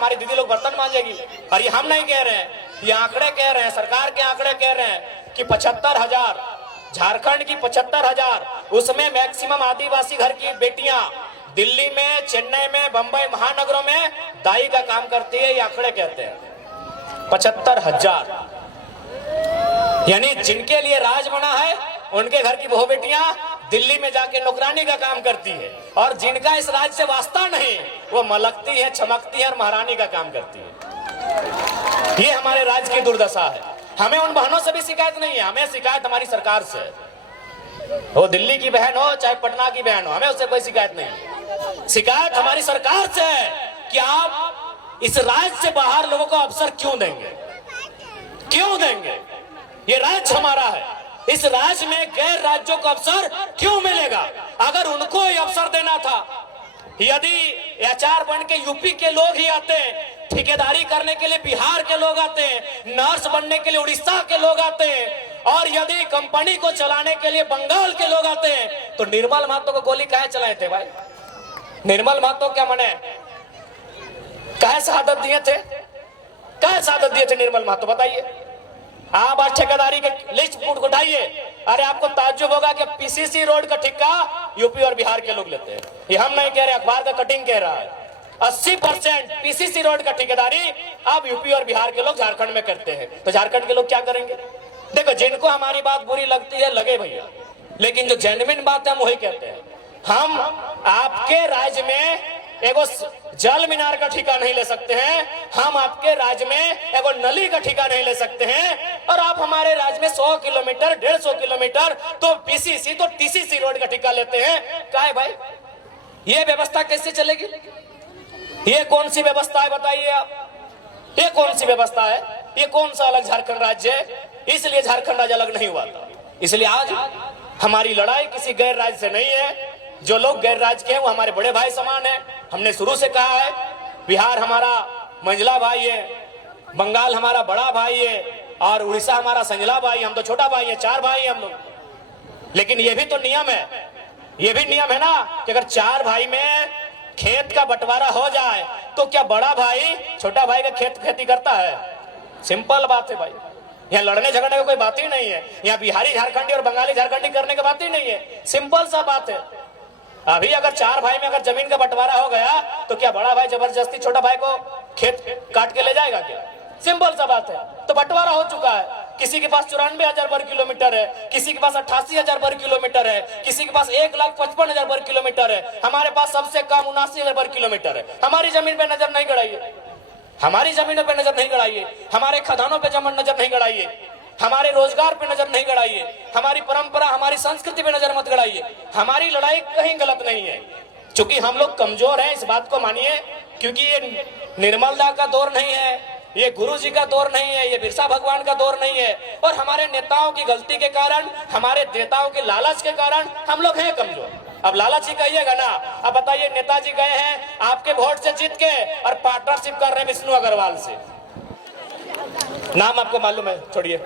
हमारी दीदी लोग बर्तन मांजेगी। और ये हम नहीं कह रहे हैं, ये आंकड़े कह रहे हैं, सरकार के आंकड़े कह रहे हैं कि 75,000 झारखंड की 75,000, उसमें मैक्सिमम आदिवासी घर की बेटियां दिल्ली में, चेन्नई में, बंबई महानगरों में दाई का काम करती है। ये आंकड़े कहते हैं 75,000। यानी जिनके लिए राज बना है उनके घर की बहू बेटियां दिल्ली में जाके नौकरानी का काम करती है, और जिनका इस राज से वास्ता नहीं वो मलकती है, चमकती है और महारानी का काम करती है। ये हमारे राज्य की दुर्दशा है। हमें उन बहनों से भी शिकायत नहीं है, हमें शिकायत हमारी सरकार से। वो दिल्ली की बहन हो चाहे पटना की बहन हो, हमें उससे कोई शिकायत नहीं है। शिकायत हमारी सरकार से है कि आप इस राज्य से बाहर लोगों को अवसर क्यों देंगे, क्यों देंगे? ये राज्य हमारा है, इस राज्य में गैर राज्यों को अवसर क्यों मिलेगा? अगर उनको ये अवसर देना था, यदि एचआर बन के यूपी के लोग ही आते, ठेकेदारी करने के लिए बिहार के लोग आते, नर्स बनने के लिए उड़ीसा के लोग आते, और यदि कंपनी को चलाने के लिए बंगाल के लोग आते, तो निर्मल महतो को गोली काहे चलाए थे भाई? निर्मल महतो क्या मने काहे शहादत दिए थे? काहे शहादत दिए थे निर्मल महतो, बताइए। आप आज ठेकेदारी के लिस्ट उठाइए, अरे आपको ताज्जुब होगा कि पीसीसी रोड का ठेका यूपी और बिहार के लोग लेते हैं। ये हम नहीं कह रहे, अखबार का कटिंग कह रहा है। 80% पीसीसी रोड का ठेकेदारी अब यूपी और बिहार के लोग झारखंड में करते हैं। तो झारखंड के लोग क्या करेंगे? देखो, जिनको हमारी बात बुरी लगती है लगे भैया, लेकिन जो जेन्युइन बात है हम वही कहते हैं। हम आपके राज्य में एगो जल मीनार का ठेका नहीं ले सकते हैं, हम आपके राज्य में एगो नली का ठेका नहीं ले सकते हैं, और आप हमारे राज्य में 100 किलोमीटर 150 किलोमीटर तो पीसीसी तो टीसीसी रोड का ठेका लेते हैं। क्या है भाई, ये व्यवस्था कैसे चलेगी? ये कौन सी व्यवस्था है बताइए आप? ये कौन सी व्यवस्था है? ये कौन सा अलग झारखंड राज्य है? इसलिए झारखंड राज्य अलग नहीं हुआ था। इसलिए आज हमारी लड़ाई किसी गैर राज्य से नहीं है। जो लोग गैर राज्य के हैं वो हमारे बड़े भाई समान है। हमने शुरू से कहा है, बिहार हमारा मंझला भाई है, बंगाल हमारा बड़ा भाई है, और उड़ीसा हमारा संजला भाई। हम तो छोटा भाई है, 4 भाई हैं हम लोग। लेकिन ये भी तो नियम है, ये भी नियम है ना कि अगर 4 भाई में खेत का बंटवारा हो जाए तो क्या बड़ा भाई छोटा भाई का खेती करता है? सिंपल बात है भाई। यहाँ लड़ने झगड़ने की कोई बात ही नहीं है। यहाँ बिहारी झारखंडी और बंगाली झारखंडी करने की बात ही नहीं है। सिंपल सा बात है। अभी अगर 4 भाई में अगर जमीन का बंटवारा हो गया तो क्या बड़ा भाई जबरदस्ती छोटा भाई को खेत काट के ले जाएगा क्या? सिंपल सा बात है। तो बंटवारा हो चुका है। किसी के पास 94,000 वर्ग किलोमीटर है, किसी के पास 88,000 वर्ग किलोमीटर है, किसी के पास 1,55,000 वर्ग किलोमीटर है। हमारे पास सबसे कम 79,000 वर्ग किलोमीटर है। हमारी जमीन पे नजर नहीं गड़ाइए, हमारी जमीनों पे नजर नहीं गड़ाइए, हमारे खदानों पे नजर नहीं गड़ाइए, हमारे रोजगार पे नजर नहीं गड़ाइए, हमारी परंपरा हमारी संस्कृति पे नजर मत गड़ाइए। हमारी लड़ाई कहीं गलत नहीं है। क्योंकि हम लोग कमजोर हैं, इस बात को मानिए। क्योंकि ये निर्मलदा का दौर नहीं है, ये गुरु जी का दौर नहीं है, ये बिरसा भगवान का दौर नहीं है, और हमारे नेताओं की गलती के कारण, हमारे नेताओं के लालच के कारण हम लोग हैं कमजोर। अब लालच ही कहिएगा ना। अब बताइए, नेताजी गए हैं आपके वोट से जीत के और पार्टनरशिप कर रहे हैं विष्णु अग्रवाल से। नाम आपको मालूम है, छोड़िए।